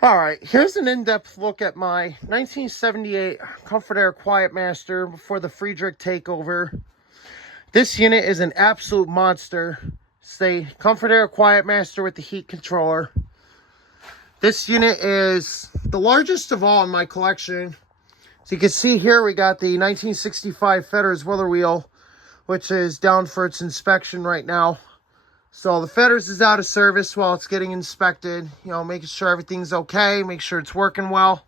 Alright, here's an in-depth look at my 1978 Comfort-Aire Quietmaster before the Friedrich takeover. This unit is an absolute monster. It's the Comfort-Aire Quietmaster with the heat controller. This unit is the largest of all in my collection. So you can see here we got the 1965 Fetters Willer Wheel, which is down for its inspection right now. So the Fetters is out of service while it's getting inspected, you know, making sure everything's okay, make sure it's working well.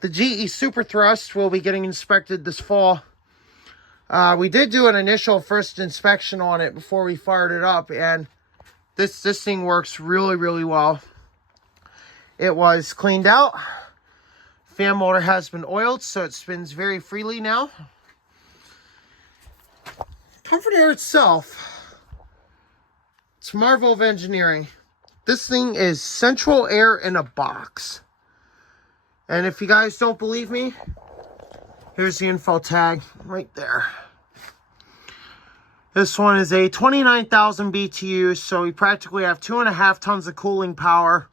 The GE Super Thrust will be getting inspected this fall. We did do an initial first inspection on it before we fired it up, and this thing works really well. It was cleaned out. Fan motor has been oiled, so it spins very freely now. Comfort-Aire itself, it's a marvel of engineering. This thing is central air in a box. And if you guys don't believe me, here's the info tag right there. This one is a 29,000 BTUs, so we practically have 2.5 tons of cooling power.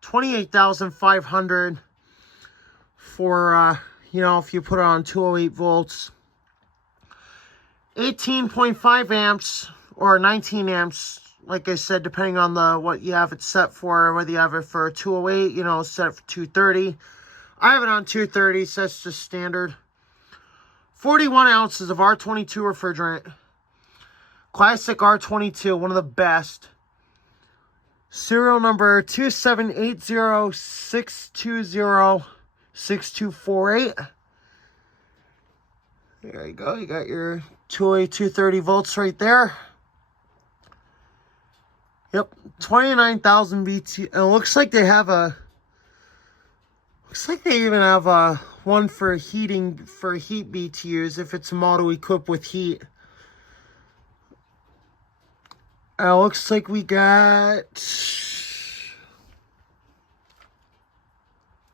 28,500 for, you know, if you put it on 208 volts. 18.5 amps or 19 amps, like I said, depending on what you have it set for, whether you have it for 208, you know, set it for 230. I have it on 230, so that's just standard. 41 ounces of R22 refrigerant. Classic R22, one of the best. Serial number 2780-620-6248. There you go. You got your 208, 230 volts right there. Yep, 29,000 BT. And it looks like they have a. Looks like they even have a one for heating, for heat BTUs if it's a model equipped with heat. Looks like we got.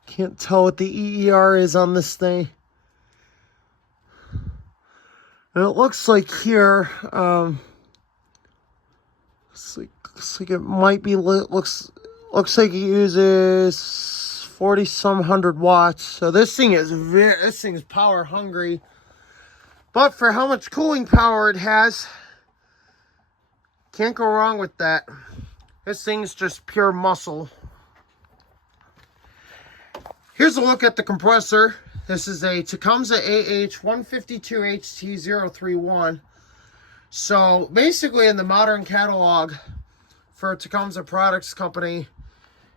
Can't tell what the EER is on this thing. And it looks like here, looks like it might be lit. Looks like it uses 40 some hundred watts. So this thing is power hungry. But for how much cooling power it has, can't go wrong with that. This thing's just pure muscle. Here's a look at the compressor. This is a Tecumseh AH152HT031. So basically in the modern catalog for Tecumseh Products Company,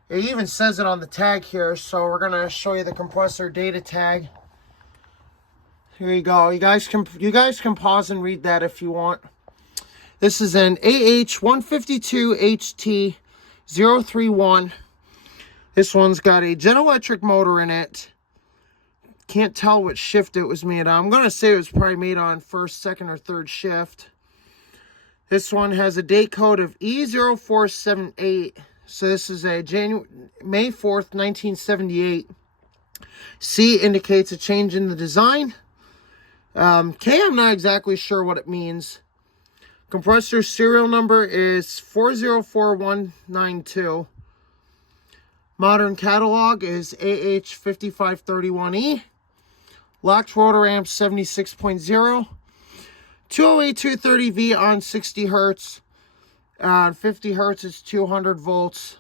it even says it on the tag here. So we're going to show you the compressor data tag. Here you go. You guys can pause and read that if you want. This is an AH152HT031. This one's got a General Electric motor in it. Can't tell what shift it was made on. I'm going to say it was probably made on first, second, or third shift. This one has a date code of E0478. So this is a May 4th, 1978. C indicates a change in the design. K, I'm not exactly sure what it means. Compressor serial number is 404192. Modern catalog is AH5531E. Locked rotor amp 76.0. 208 230V on 60 hertz. On 50 hertz is 200 volts.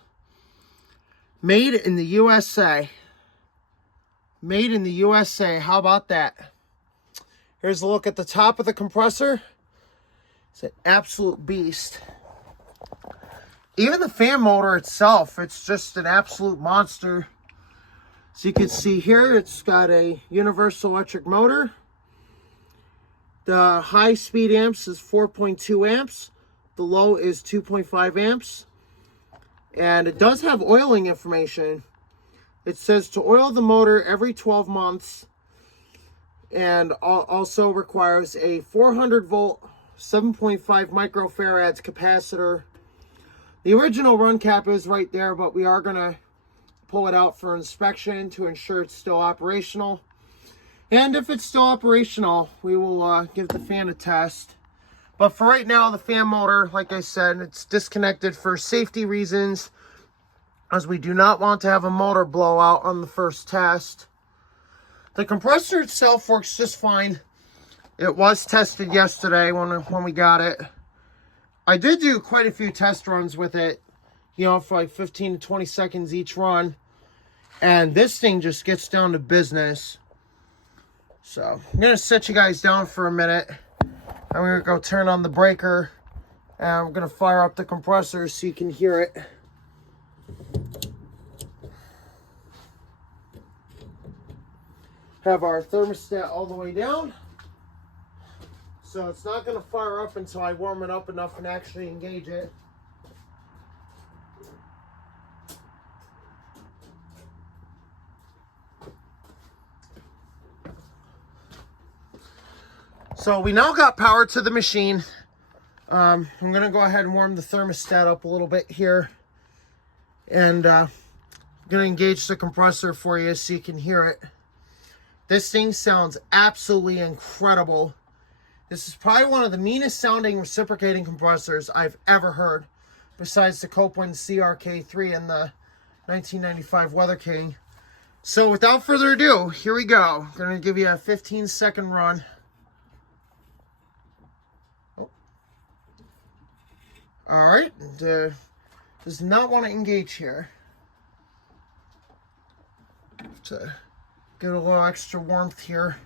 Made in the USA. Made in the USA. How about that? Here's a look at the top of the compressor. It's an absolute beast. Even the fan motor itself, it's just an absolute monster. So you can see here, it's got a universal electric motor. The high speed amps is 4.2 amps. The low is 2.5 amps. And it does have oiling information. It says to oil the motor every 12 months. And also requires a 400 volt, 7.5 microfarads capacitor. The original run cap is right there, but we are going to pull it out for inspection to ensure it's still operational. And if it's still operational, we will give the fan a test. But for right now, the fan motor, like I said, it's disconnected for safety reasons. as we do not want to have a motor blowout on the first test. The compressor itself works just fine. It was tested yesterday when we got it. I did do quite a few test runs with it, you know, for like 15 to 20 seconds each run. And this thing just gets down to business. So I'm going to set you guys down for a minute. I'm going to go turn on the breaker. And I'm going to fire up the compressor so you can hear it. Have our thermostat all the way down. So it's not going to fire up until I warm it up enough and actually engage it. So we now got power to the machine. I'm going to go ahead and warm the thermostat up a little bit here. And I'm going to engage the compressor for you so you can hear it. This thing sounds absolutely incredible. This is probably one of the meanest sounding reciprocating compressors I've ever heard, besides the Copeland CRK3 and the 1995 Weather King. So without further ado, here we go. I'm going to give you a 15-second run. Oh. All right, does not want to engage here. To get a little extra warmth here.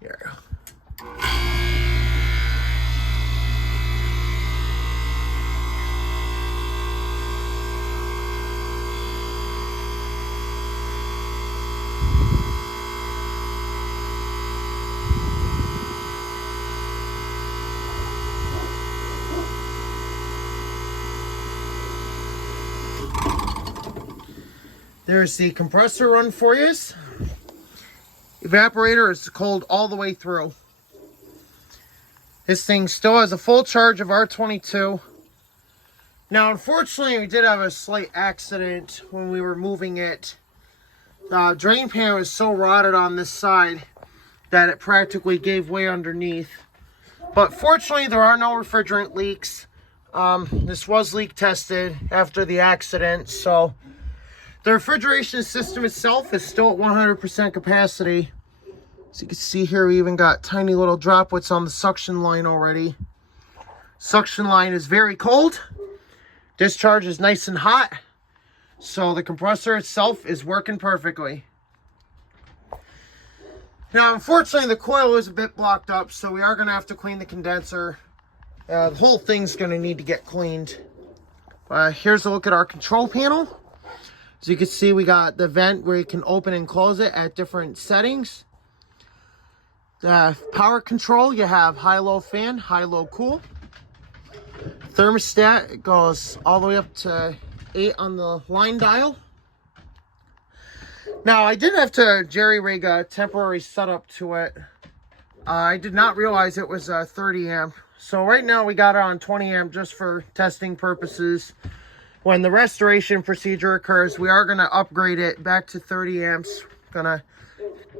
Here we go. There's the compressor run for you. Evaporator is cold all the way through. This thing still has a full charge of R22. Now, unfortunately, we did have a slight accident when we were moving it. The drain pan was so rotted on this side that it practically gave way underneath. But fortunately, there are no refrigerant leaks. This was leak tested after the accident, so the refrigeration system itself is still at 100% capacity. As you can see here, we even got tiny little droplets on the suction line already. Suction line is very cold. Discharge is nice and hot. So the compressor itself is working perfectly. Now, unfortunately, the coil is a bit blocked up, so we are going to have to clean the condenser. The whole thing's going to need to get cleaned. Here's a look at our control panel. As you can see, we got the vent where you can open and close it at different settings. Power control, you have high-low fan, high-low cool. Thermostat, it goes all the way up to 8 on the line dial. Now, I did have to jerry-rig a temporary setup to it. I did not realize it was 30 amp. So right now we got it on 20 amp just for testing purposes. When the restoration procedure occurs, we are going to upgrade it back to 30 amps. Going to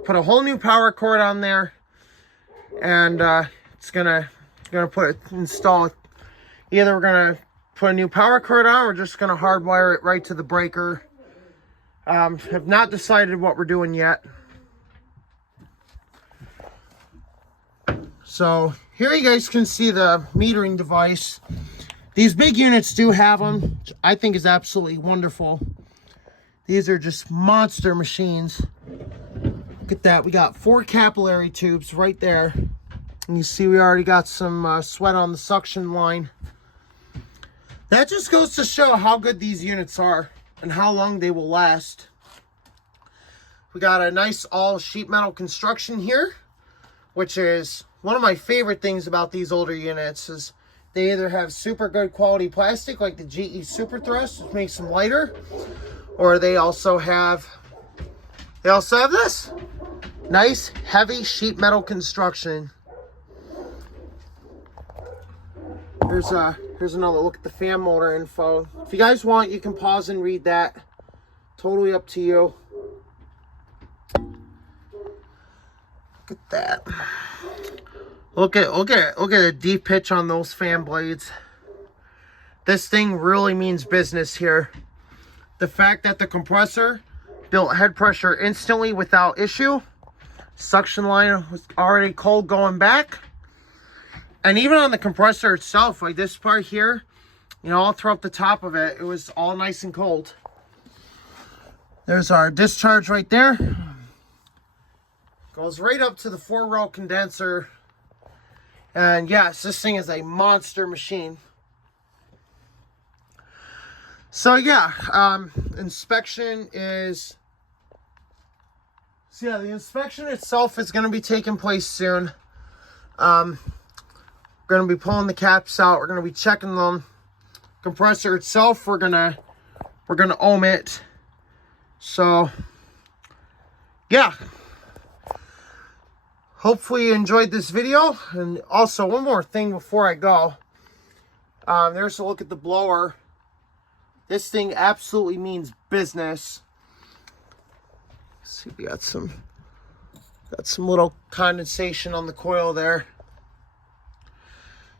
put a whole new power cord on there, and it's gonna install it. Either we're gonna put a new power cord on, or we're just gonna hardwire it right to the breaker. Have not decided what we're doing yet. So here you guys can see the metering device. These big units do have them, which I think is absolutely wonderful. These are just monster machines. Look at that. We got 4 capillary tubes right there. And you see we already got some sweat on the suction line. That just goes to show how good these units are and how long they will last. We got a nice all sheet metal construction here, which is one of my favorite things about these older units. Is they either have super good quality plastic like the GE Super Thrust, which makes them lighter, or they also have this nice heavy sheet metal construction. Here's another look at the fan motor info. If you guys want, you can pause and read that. Totally up to you. Look at that. Look at the deep pitch on those fan blades. This thing really means business here. The fact that the compressor built head pressure instantly without issue. Suction line was already cold going back. And even on the compressor itself, like this part here, you know, all throughout the top of it, it was all nice and cold. There's our discharge right there. Goes right up to the 4-row condenser. And yes, this thing is a monster machine. So yeah, inspection is... So yeah, the inspection itself is going to be taking place soon. We're going to be pulling the caps out. We're going to be checking them. Compressor itself, we're gonna ohm it. So yeah, hopefully you enjoyed this video. And also one more thing before I go, there's a look at the blower. This thing absolutely means business. Let's see, we got some little condensation on the coil there.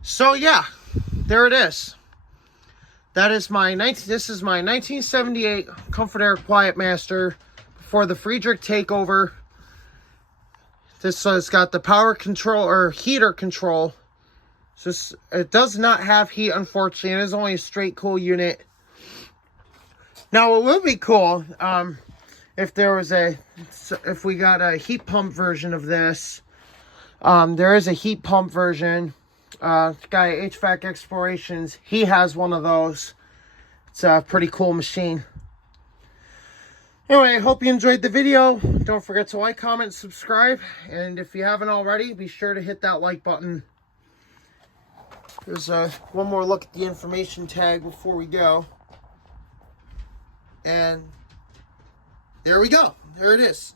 So yeah, there it is. That is this is my 1978 Comfort-Aire Quietmaster before the Friedrich takeover. This has got the power control or heater control. So it does not have heat, unfortunately. It is only a straight cool unit. Now it would be cool if we got a heat pump version of this. There is a heat pump version. Guy at HVAC Explorations, he has one of those. It's a pretty cool machine. Anyway, I hope you enjoyed the video. Don't forget to like, comment, subscribe. And if you haven't already, be sure to hit that like button. There's one more look at the information tag before we go. And there we go. There it is.